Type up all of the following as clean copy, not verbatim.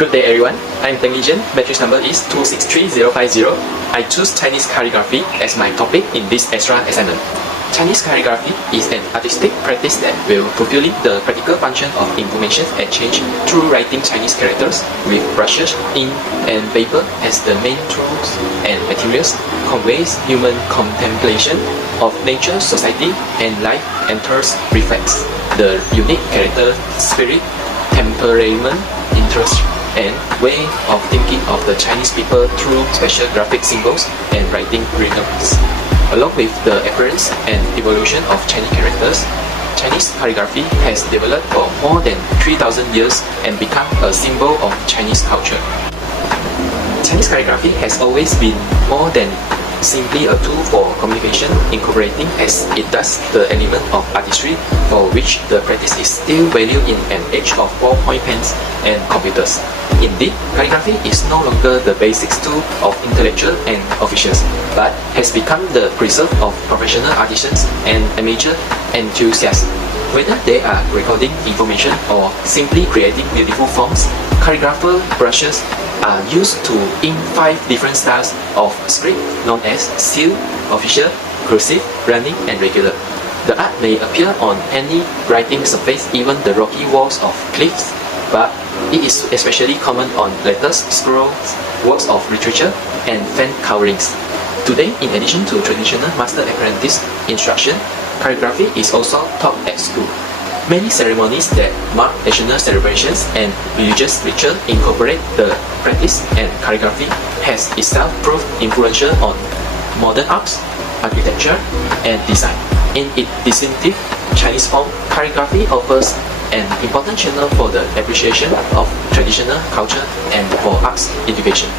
Good day everyone, I'm Teng Li Jian, matrix number is 263050. I choose Chinese calligraphy as my topic in this extra assignment. Chinese calligraphy is an artistic practice that will fulfill the practical function of information exchange through writing Chinese characters with brushes, ink, and paper as the main tools and materials, conveys human contemplation of nature, society, and life, and thus reflects the unique character, spirit, temperament, interest, and way of thinking of the Chinese people through special graphic symbols and writing rhythms. Along with the appearance and evolution of Chinese characters, Chinese calligraphy has developed for more than 3,000 years and become a symbol of Chinese culture. Chinese calligraphy has always been more than simply a tool for communication, incorporating as it does the element of artistry for which the practice is still valued in an age of ballpoint pens and computers. Indeed, calligraphy is no longer the basic tool of intellectual and officials, but has become the preserve of professional artisans and amateur enthusiasts. Whether they are recording information or simply creating beautiful forms, calligrapher brushes are used to ink 5 different styles of script known as seal, official, cursive, running, and regular. The art may appear on any writing surface, even the rocky walls of cliffs, but it is especially common on letters, scrolls, works of literature, and fan coverings. Today, in addition to traditional master apprentice instruction, calligraphy is also taught at school. Many ceremonies that mark national celebrations and religious rituals incorporate the practice, and calligraphy has itself proved influential on modern arts, architecture, and design. In its distinctive Chinese form, calligraphy offers an important channel for the appreciation of traditional culture and for arts education.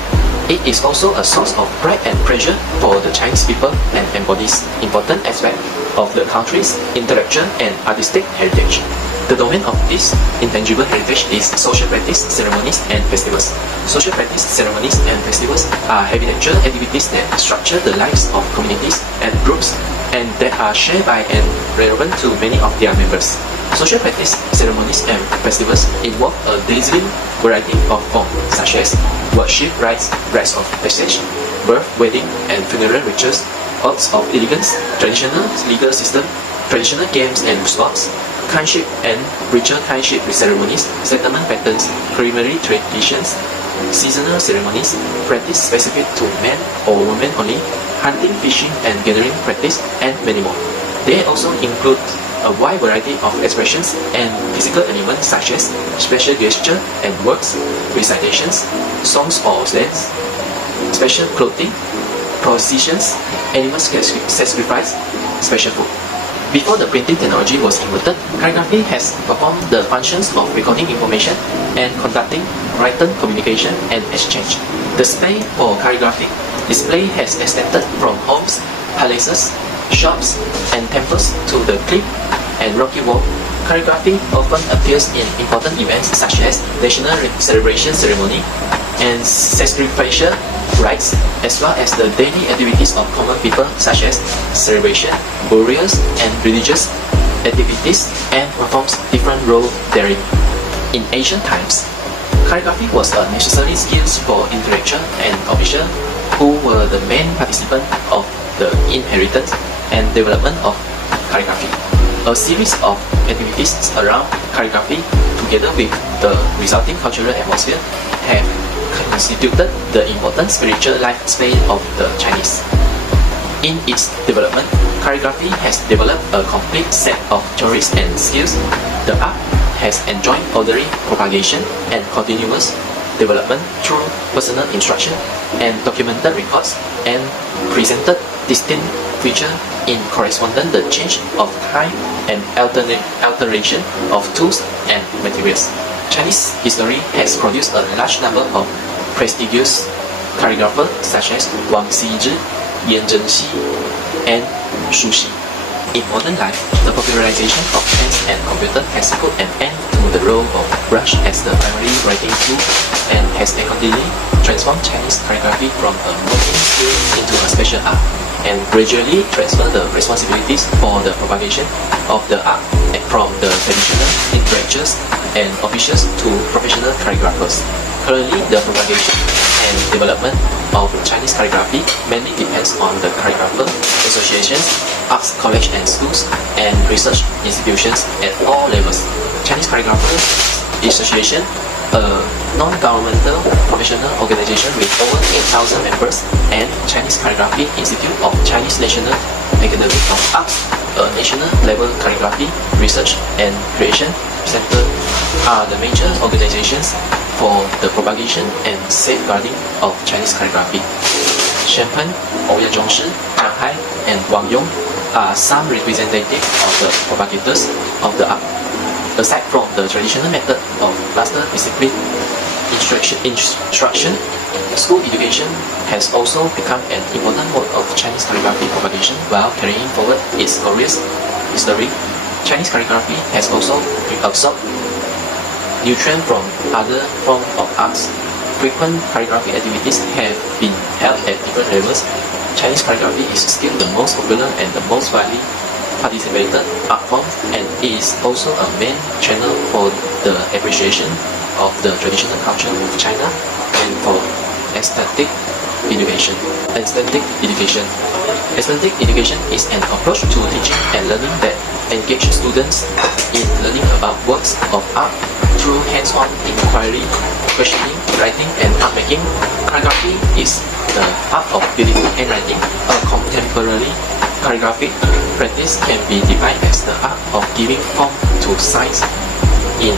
It is also a source of pride and pleasure for the Chinese people and embodies important aspects of the country's intellectual and artistic heritage. The domain of this intangible heritage is social practice, ceremonies, and festivals. Social practice, ceremonies, and festivals are habitual activities that structure the lives of communities and groups and that are shared by and relevant to many of their members. Social practice, ceremonies, and festivals involve a dazzling variety of forms such as worship rites, rites of passage, birth, wedding, and funeral rituals, oaths of allegiance, traditional legal system, traditional games and sports, kinship and ritual kinship ceremonies, settlement patterns, culinary traditions, seasonal ceremonies, practice specific to men or women only, hunting, fishing, and gathering practice, and many more. They also include a wide variety of expressions and physical elements such as special gesture and works, recitations, songs or slangs, special clothing, processions, animal sacrifice, special food. Before the printing technology was invented, calligraphy has performed the functions of recording information and conducting written communication and exchange. The space for calligraphy display has extended from homes, palaces, shops, and temples to the cliff and rocky wall. Calligraphy often appears in important events such as national celebration ceremony and sacrificial rites, as well as the daily activities of common people such as celebration, burials, and religious activities, and performs different roles therein. In ancient times, calligraphy was a necessary skill for intellectual and official who were the main participants of the inheritance and development of calligraphy. A series of activities around calligraphy, together with the resulting cultural atmosphere, have constituted the important spiritual life space of the Chinese. In its development, calligraphy has developed a complete set of theories and skills. The art has enjoyed orderly propagation and continuous development through personal instruction and documented records, and presented distinct features in corresponding the change of time and alteration of tools and materials. Chinese history has produced a large number of prestigious calligraphers such as Wang Xizhi, Yan Zhenxi, and Shu Xi. In modern life, the popularization of pens and computer has put an end to the role of brush as the primary writing tool and has accordingly transformed Chinese calligraphy from a working skill into a special art, and gradually transferred the responsibilities for the propagation of the art from the traditional intellectuals and officials to professional calligraphers. Currently, the propagation and development of Chinese calligraphy mainly depends on the calligrapher associations, arts college and schools, and research institutions at all levels. Chinese Calligraphers Association, a non-governmental professional organization with over 8,000 members, and Chinese Calligraphy Institute of Chinese National Academy of Arts, a national-level calligraphy research and creation center, are the major organizations for the propagation and safeguarding of Chinese calligraphy. Shenzhen, Ouyazhongshi, Shanghai, and Guangdong are some representatives of the propagators of the art. Aside from the traditional method of master discipline instruction, school education has also become an important mode of Chinese calligraphy propagation while carrying forward its glorious history. Chinese calligraphy has also absorbed nutrients from other forms of arts. Frequent calligraphy activities have been held at different levels. Chinese calligraphy is still the most popular and the most widely participated art form, and it is also a main channel for the appreciation of the traditional culture of China and for aesthetic education. Aesthetic education. Aesthetic education is an approach to teaching and learning that engages students in learning about works of art through hands-on inquiry, questioning, writing, and art making. Calligraphy is the art of building handwriting. A contemporary calligraphic practice can be defined as the art of giving form to signs in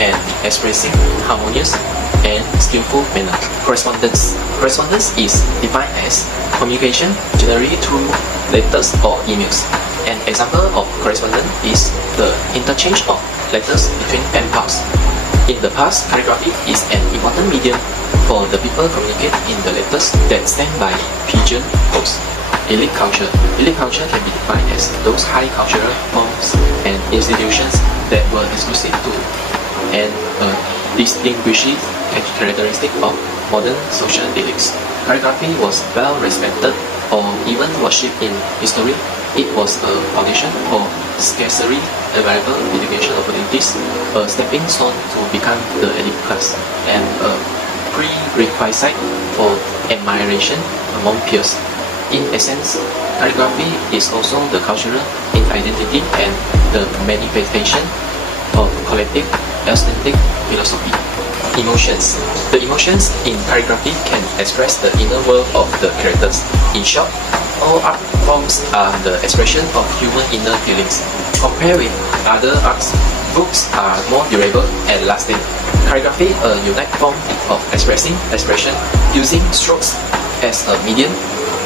an expressive, harmonious, and skillful manner. Correspondence. Correspondence is defined as communication generally through letters or emails. An example of correspondence is the interchange of letters between pen pals. In the past, calligraphy is an important medium for the people communicate in the letters that stand by pigeon posts. Elite culture. Elite culture can be defined as those high cultural forms and institutions that were exclusive to and a distinguishing characteristic of modern social elites. Calligraphy was well respected or even worshipped in history. It was a foundation for scarcely available education opportunities, a stepping stone to become the elite class, and a prerequisite for admiration among peers. In essence, calligraphy is also the cultural identity and the manifestation of collective aesthetic philosophy. Emotions. The emotions in calligraphy can express the inner world of the characters. In short, all art forms are the expression of human inner feelings. Compared with other arts, books are more durable and lasting. Calligraphy, a unique form of expressing expression using strokes as a medium,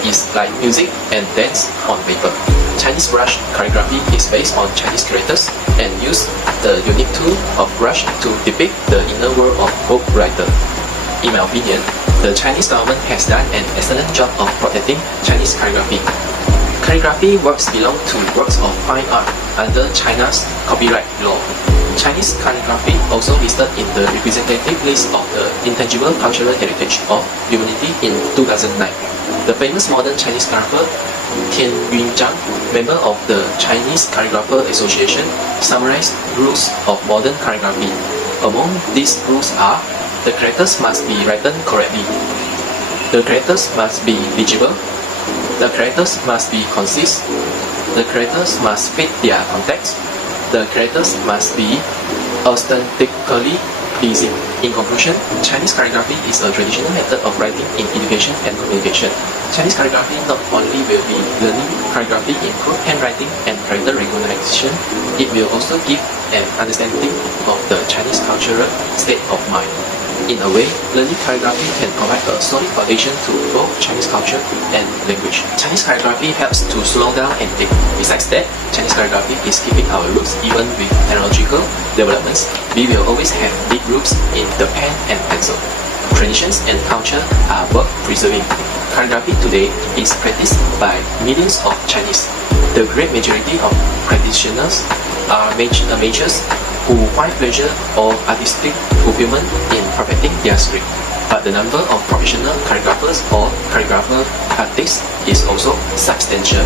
is like music and dance on paper. Chinese brush calligraphy is based on Chinese characters and use the unique tool of brush to depict the inner world of book writer. In my opinion, the Chinese government has done an excellent job of protecting Chinese calligraphy. Calligraphy works belong to works of fine art under China's copyright law. Chinese calligraphy also listed in the representative list of the intangible cultural heritage of humanity in 2009. The famous modern Chinese calligrapher Teng Li Jian, member of the Chinese Calligrapher Association, summarized rules of modern calligraphy. Among these rules are: the characters must be written correctly, the characters must be legible, the characters must be concise, the characters must fit their context, the characters must be aesthetically pleasing. In conclusion, Chinese calligraphy is a traditional method of writing in education and communication. Chinese calligraphy not only will be learning calligraphy improve handwriting and character recognition, it will also give an understanding of the Chinese cultural state of mind. In a way, learning calligraphy can provide a solid foundation to both Chinese culture and language. Chinese calligraphy helps to slow down and think. Besides that, Chinese calligraphy is keeping our roots even with technological developments. We will always have deep roots in the pen and pencil. Traditions and culture are worth preserving. Calligraphy today is practiced by millions of Chinese. The great majority of practitioners are amateurs who find pleasure or artistic fulfillment in perfecting their script. But the number of professional calligraphers or calligrapher artists is also substantial.